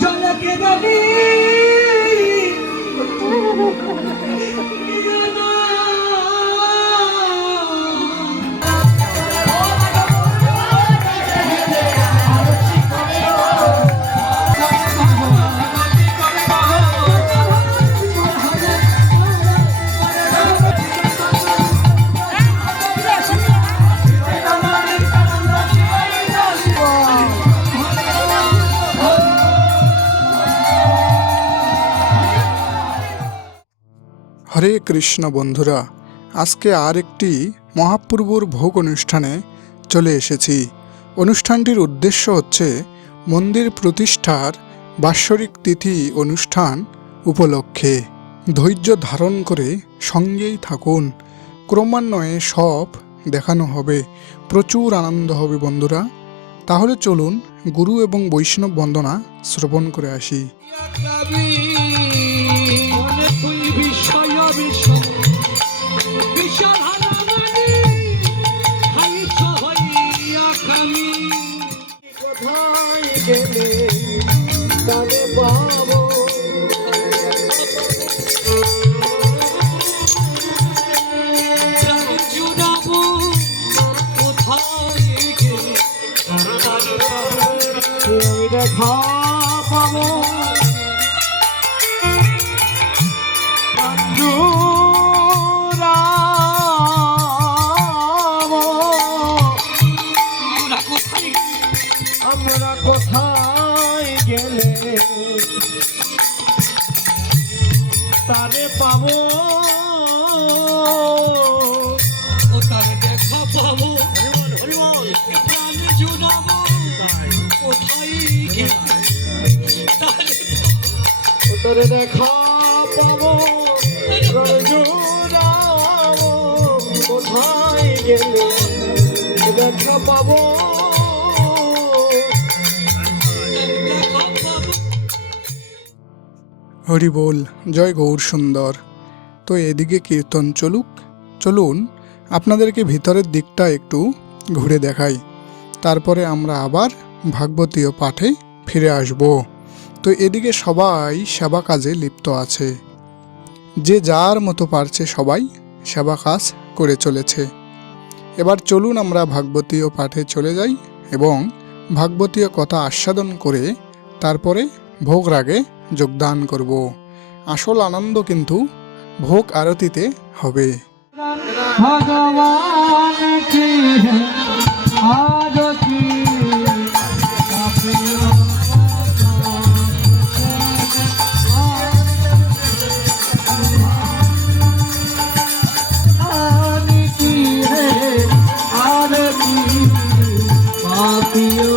জলকে নদী হরে কৃষ্ণ বন্ধুরা, আজকে আর একটি মহাপ্রভুর ভোগ অনুষ্ঠানে চলে এসেছি। অনুষ্ঠানটির উদ্দেশ্য হচ্ছে মন্দির প্রতিষ্ঠার বাৎসরিক তিথি অনুষ্ঠান উপলক্ষে। ধৈর্য ধারণ করে সঙ্গেই থাকুন। ক্রমান্বয়ে সব দেখানো হবে। প্রচুর আনন্দ হবে বন্ধুরা। তাহলে চলুন গুরু এবং বৈষ্ণব বন্দনা শ্রবণ করে আসি। আমি হরি বল, জয় গৌর সুন্দর। তো এদিকে কীর্তন চলুক। চলুন, আপনাদেরকে ভিতরের দিকটা একটু ঘুরে দেখাই। তারপরে আমরা আবার ভাগবতীয় পাঠে ফিরে আসব। তো এদিকে সবাই সেবা কাজে লিপ্ত আছে। যে যার মতো পারছে সবাই সেবা কাজ করে চলেছে। এবার চলুন আমরা ভাগবতীয় পাঠে চলে যাই এবং ভাগবতীয় কথা আস্বাদন করে তারপরে ভোগ রাগে যোগদান করব। আসল আনন্দ কিন্তু ভোগ আরতিতে হবে। ভগবান You.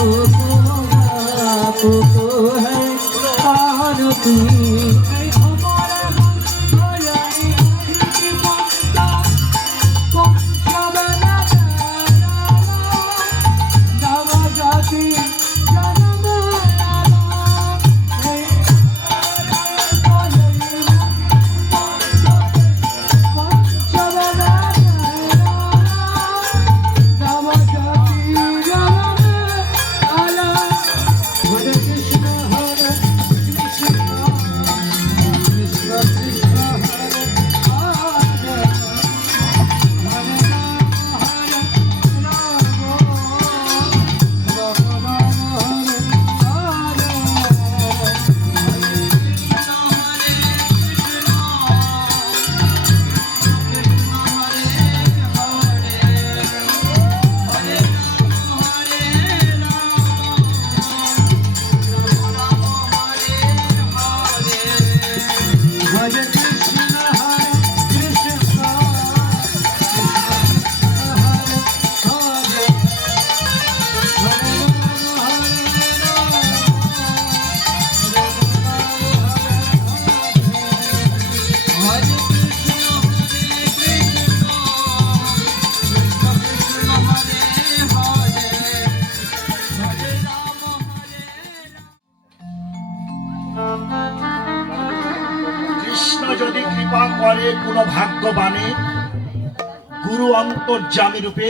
অন্তর্যামী রূপে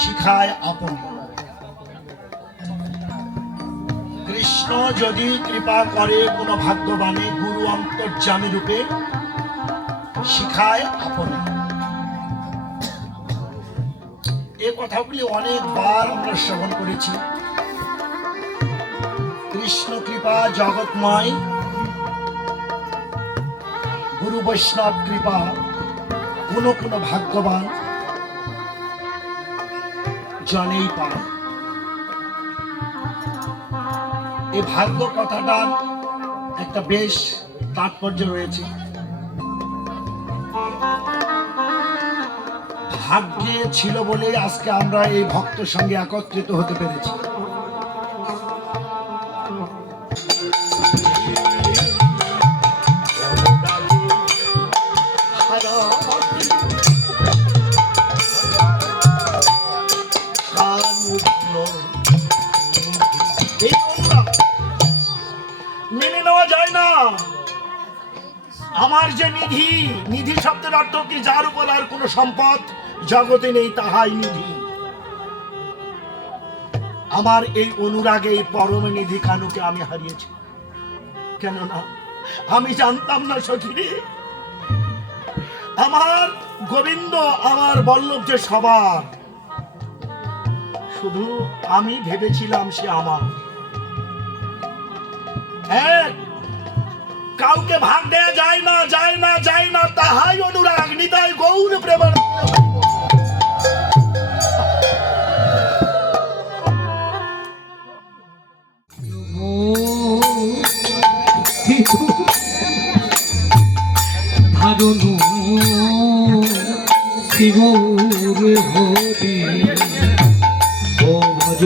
শিখায় আপন। কৃষ্ণ যদি কৃপা করে কোনো ভাগ্যবানে গুরু অন্তর্যামী রূপে শিখায় আপনে। এ কথাগুলি অনেকবার আমরা শ্রবণ করেছি। কৃষ্ণ কৃপা জগৎময়, গুরু বৈষ্ণব কৃপা, কোনো কোনো ভাগ্যবান জনেই পায় এই ভাগ্য কথাটার একটা বেশ তাৎপর্য রয়েছে। ভাগ্যে ছিল বলে আজকে আমরা এই ভক্তের সঙ্গে একত্রিত হতে পেরেছি। নিধি কি? যার উপর আর কোনো সম্পদ জগতে নেই, তাহাই নিধি। আমার এই অনুরাগে এই পরম নিধি কানুকে আমি হারিয়েছি। কেননা আমি জানতাম না সখিরে, আমার গোবিন্দ, আমার বল্লভ যে সবার, শুধু আমি ভেবেছিলাম সে আমার। এক কাউকে ভাগ দেয়া যায় না যায় না যায় না, তাহাই গৌর প্রেমার ধারণ শিবর হরি ও ভজ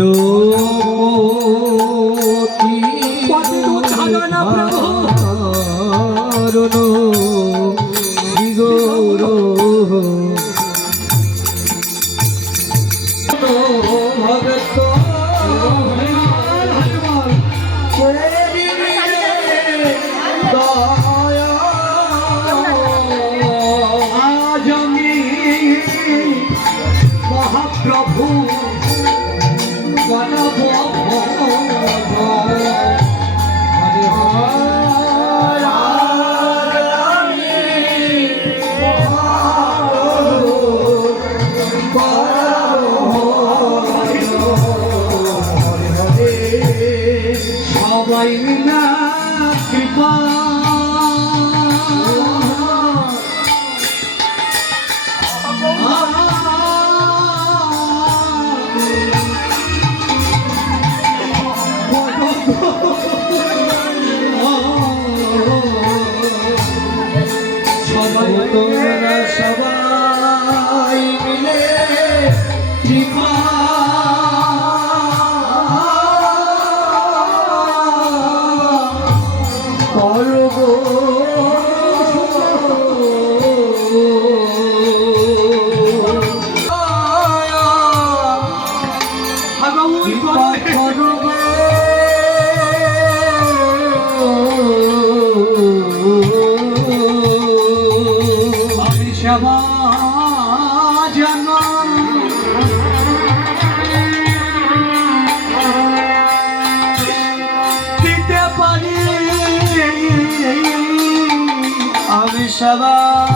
সেবা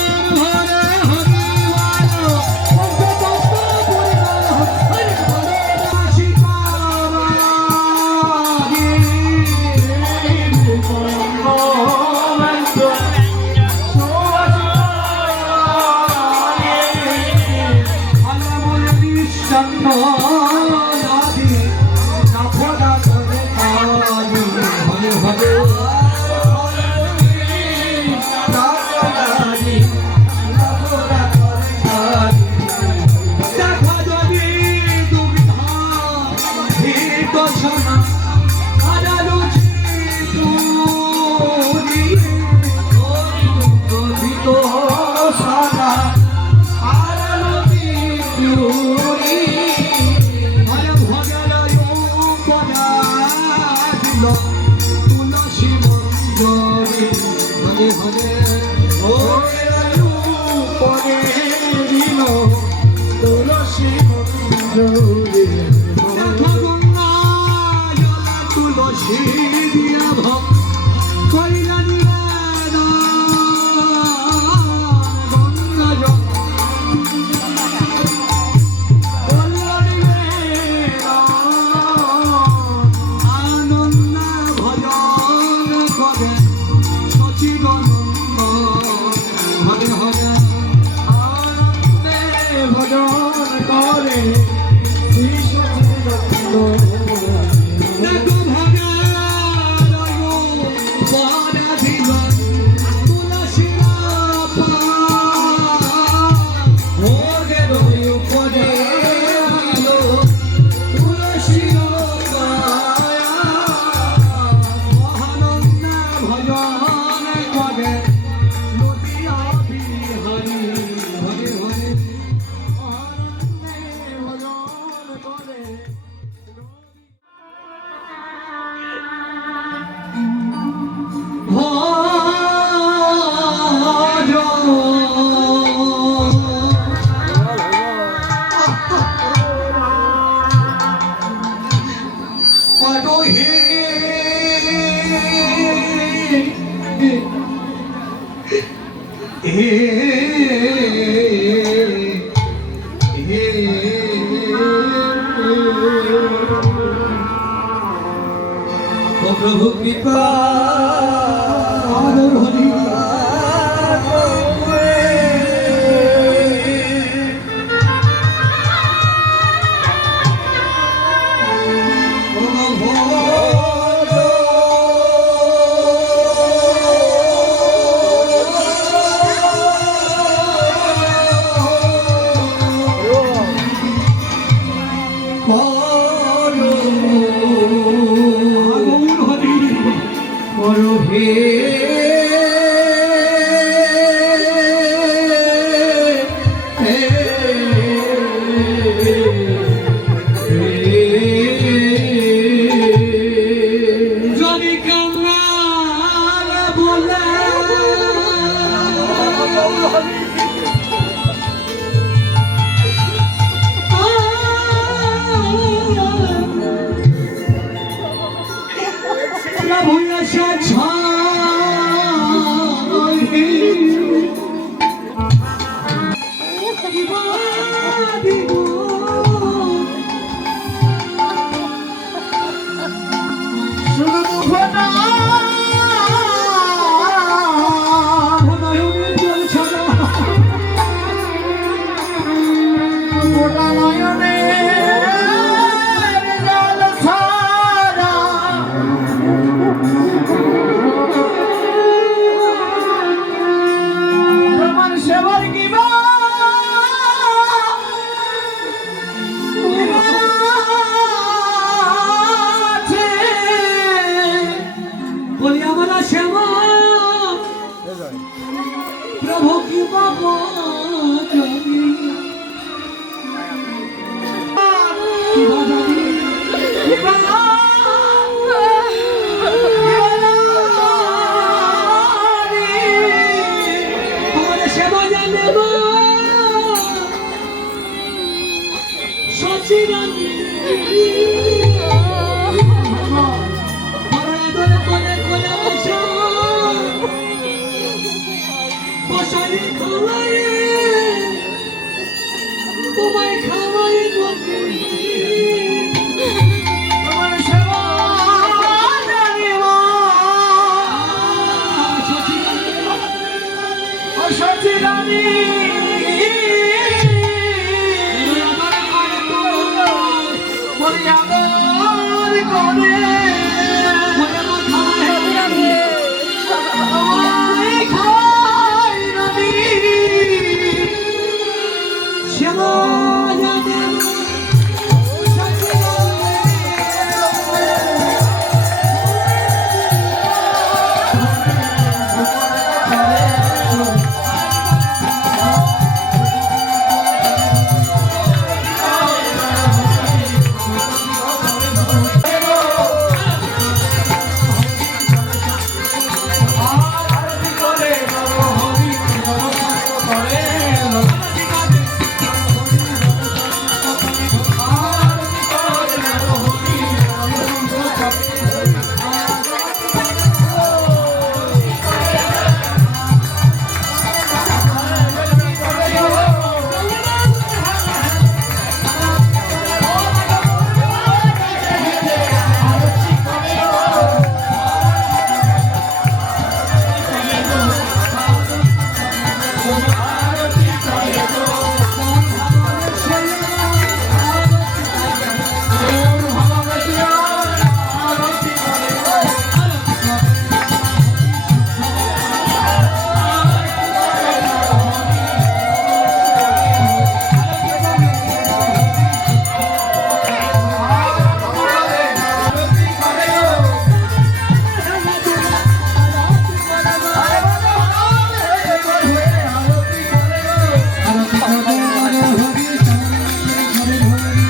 ভুলে সে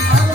Amen.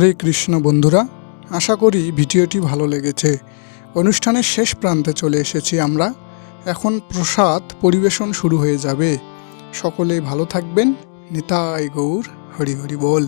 হরে কৃষ্ণ বন্ধুরা, আশা করি ভিডিওটি ভালো লেগেছে। অনুষ্ঠানের শেষ প্রান্তে চলে এসেছি আমরা। এখন প্রসাদ পরিবেশন শুরু হয়ে যাবে। সকলে ভালো থাকবেন। নিতাই গৌর, হরি হরি বল।